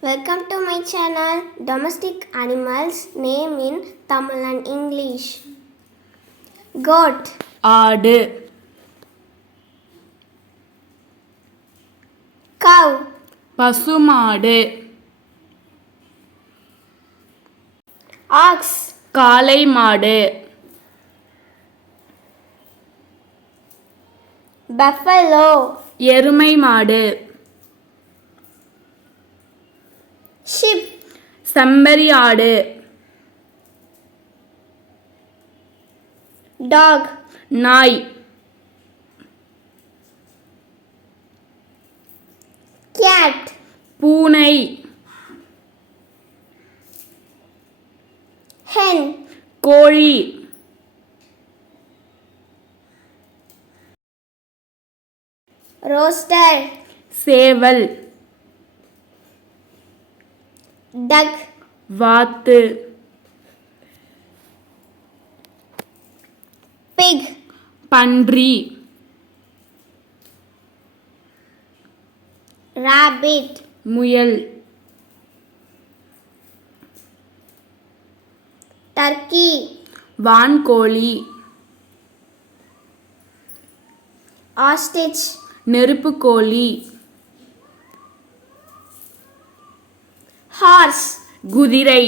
Welcome to my channel Domestic Animals Name in Tamil and English. Goat, ஆடு, cow, பசுமாடு, ox, காளை மாடு, buffalo, எருமை மாடு, sheep, செம்மறி ஆடு, dog, நாய், cat, பூனை, hen, கோழி, rooster, சேவல், duck, வாத்து, pig, பன்றி, rabbit, முயல், turkey, வான்கோழி, ostrich, நெருப்புக்கோழி, horse, குதிரை,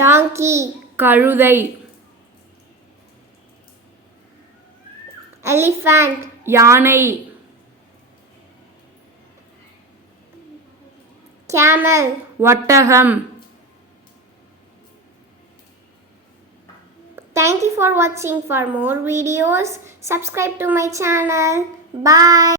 donkey, கழுதை, elephant, யானை, camel. ஒட்டகம். Thank you for watching. For more videos, subscribe to my channel. Bye.